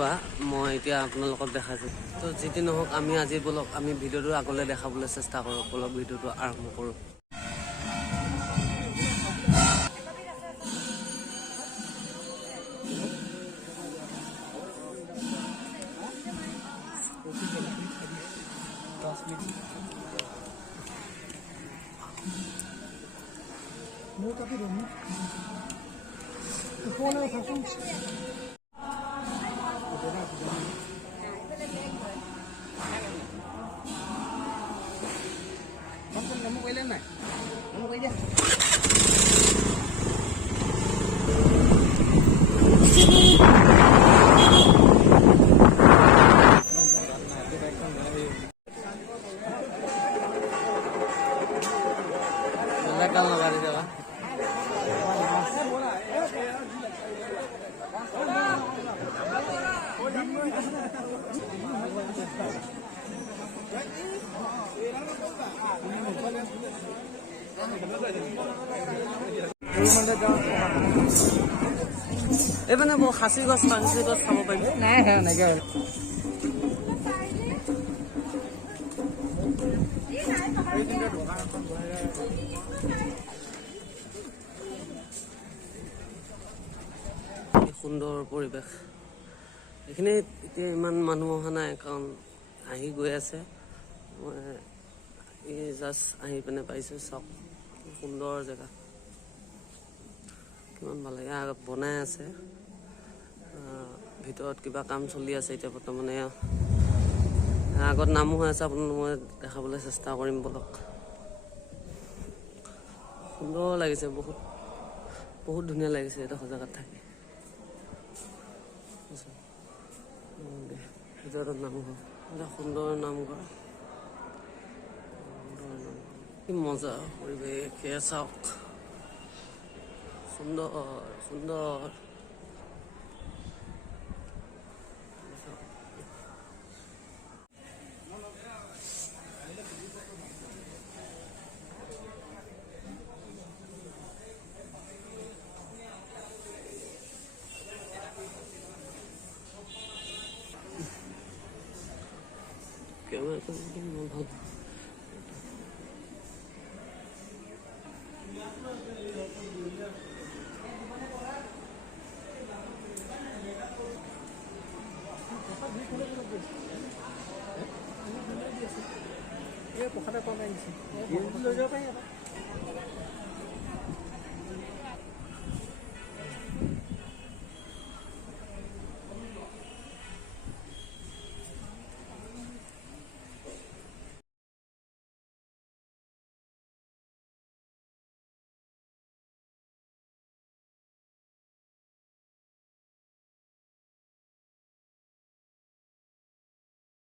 লোৱা মই এতিয়া আপোনালোকক দেখাইছোঁ। তো যিটি নহওক আমি আজি বলক আমি ভিডিঅ'টো আগলৈ দেখাবলৈ চেষ্টা কৰোঁ। বলক ভিডিঅ'টো আৰম্ভ কৰোঁ। Mau tapi dong. Phone na phone. Kamu kailan na? Kamu kailan? Legal na bari diba? Even mo khasi gos pangsi gos khabo pai Nai ha naga. সুন্দৰ পৰিৱেশ এখানে এতিয়া ইমান মানুহ অহা নাই কাৰণ আহি গৈ আছে মই এই জাস্ট আহি পিনে পাইছো সব সুন্দৰ জেগা কিমান ভাল লাগে আগত বনাই আছে ভিতৰত কিবা কাম চলি আছে এতিয়া বৰ্তমানে আগত নামো হৈ আছে আপোনালোকক মই দেখাবলৈ চেষ্টা কৰিম বলক সুন্দৰ লাগিছে বহুত ধুনীয়া লাগিছে এটা জেগাত থাকি ভিতৰত নামঘৰ এটা সুন্দৰ নামঘৰ কি মজা পৰিৱেশ এয়া চাওক সুন্দৰ কেমেৰাটো ভাল Ye pokhara pa gaisi. Ye lo jo pa ya.